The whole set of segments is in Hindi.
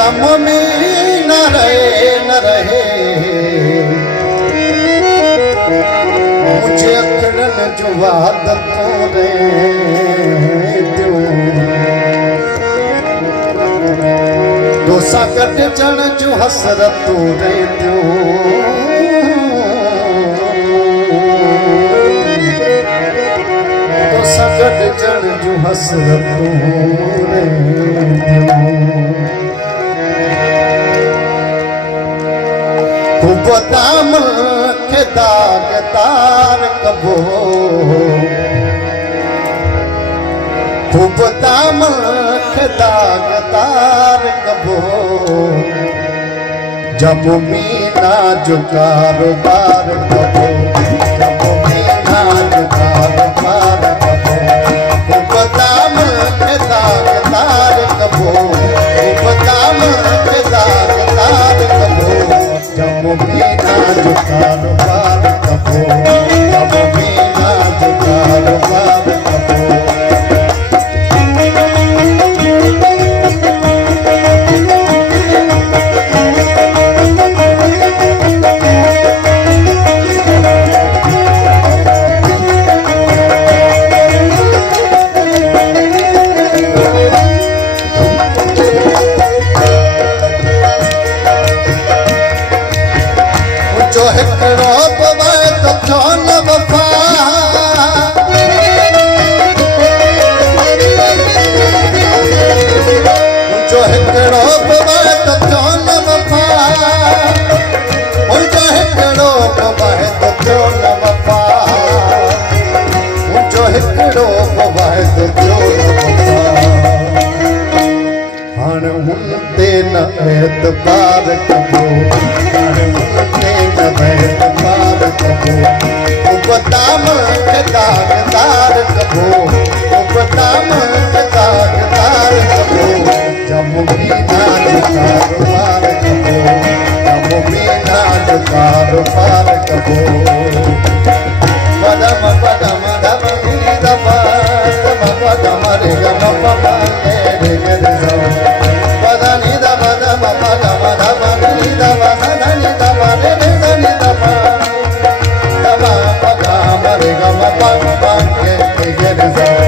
जम में न रहे मुझे अखड़न जो आदतों रे दो दोसा कट चढ़ जो हसरतों रे दो दोसा कट चढ़ जो हसरतों रे दो दाम के दागदार कबो खूब दाम के दागदार कबो जब मीना जो कारोबार कबो जब मीना जो कारोबार कबो खूब दाम के दागदार कबो खूब दाम के दागदार कबो जब मीना जो कारोबार कबो जब मीना जो कारोबार कबो जो हिकड़ो पवे तो चौन वफा जो हिकड़ो पवे तो चौन वफा जो हिकड़ो पवे तो चौन वफा जो हिकड़ो पवे तो चौन वफा हाण हुंदे न एतबार कबो एतबार कबो उपदाम के दागदार कबो उपदाम के दागदार कबो जब मीना जो कारोबार कबो जब मीना जो कारोबार कबो पदम पदम दम दम दम पदम रे गम पम रे रे रे पदनि दम दम पदम दम नि दम धनि दम रे रे धनि दम दम पदम रे गम पम पम रे रे रे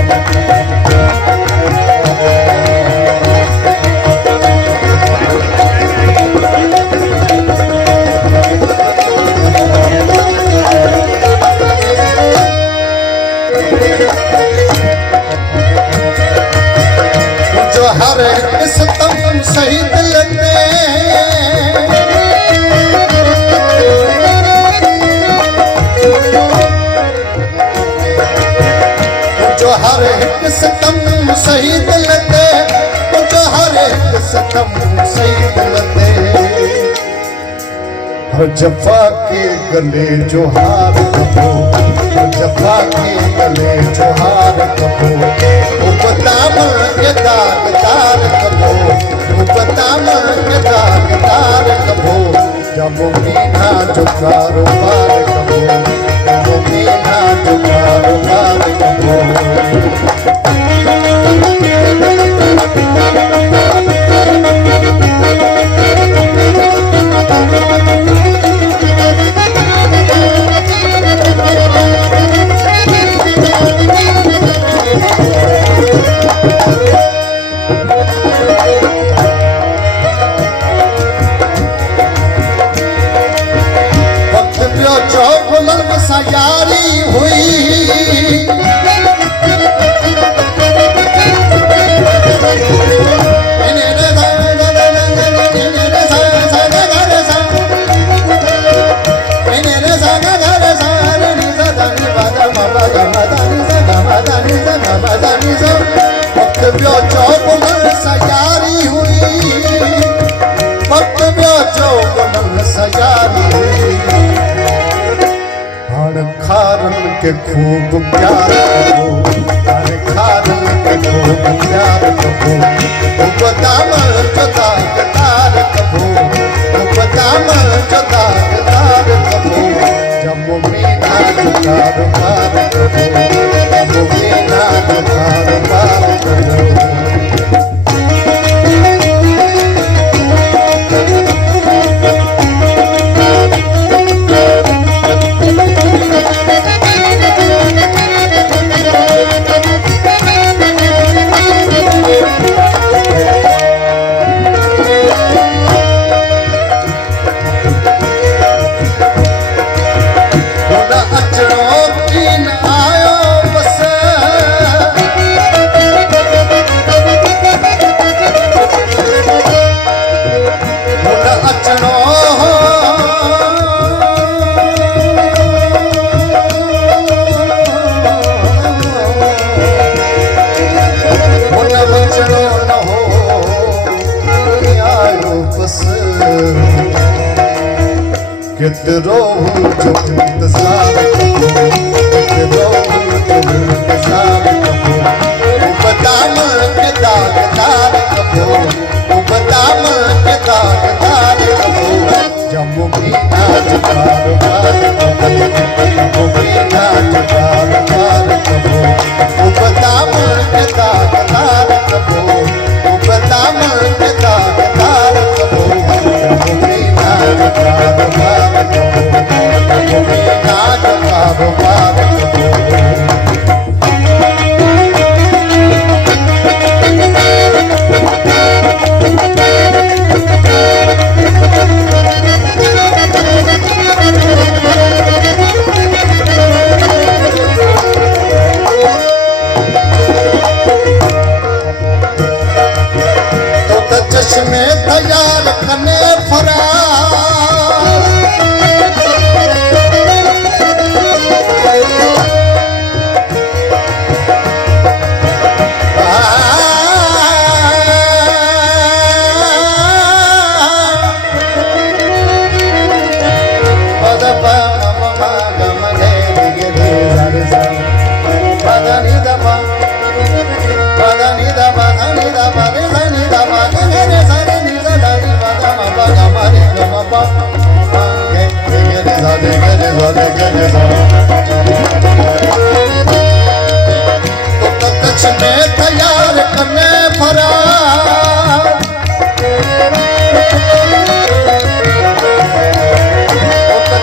जो हर किस्म सही दिल में जो हर किस्म सही दिल में जो हर किस्म सही दिल में हर जफा के गले जो हार कबो जफा के गले जो हार कबो उपदाम के दागदार कबो उपदाम के दागदार कबो जब मीना जो कारोबार कबो जब मीना जो कारोबार कबो जो बुलंद सयारी हुई जो बुलंद सयारी हुई जो बुलंद सयारी हुई खारन के खूब प्यार कबो खारन के खूब प्यार कबो उपदाम जो दागदार कबो उपदाम जो दागदार कबो जब मीना जो कारोबार कबो जब मीना जो कारोबार कबो कतरो जो इंतजार कतरो जो इंतजार बदाम के दागदार कबो बदाम के दागदार कबो जम्मू की नाच कारवार जम्मू की नाच कारवार कबो बदाम के दागदार कबो बदाम के दागदार कबो जम्मू की नाच कारवार कबो जम्मू की नाच कारवार कबो चश्मे तैयार कने फरार चश्मे तैयार कने फरार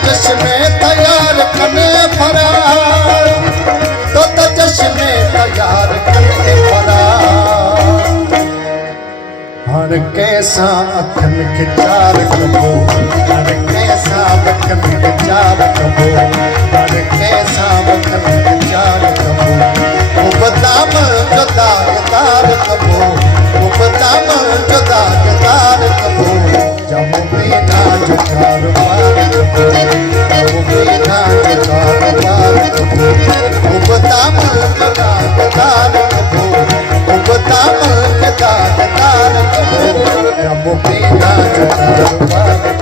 चश्मे तैयार कने फरार तो चश्मे तैयार कने फरार हर कैसा अखन के चार कबो हर कैसा अखन के चार कबो हर कैसा अखन के चार कबो बदाम जो दागदार कबो बदाम जो दागदार कबो जम्मू की नाच कारवार कबो जम्मू की नाच कारवार कबो बदाम जो दागदार कबो बदाम के दागदार कबो जम्मू की नाच कारवार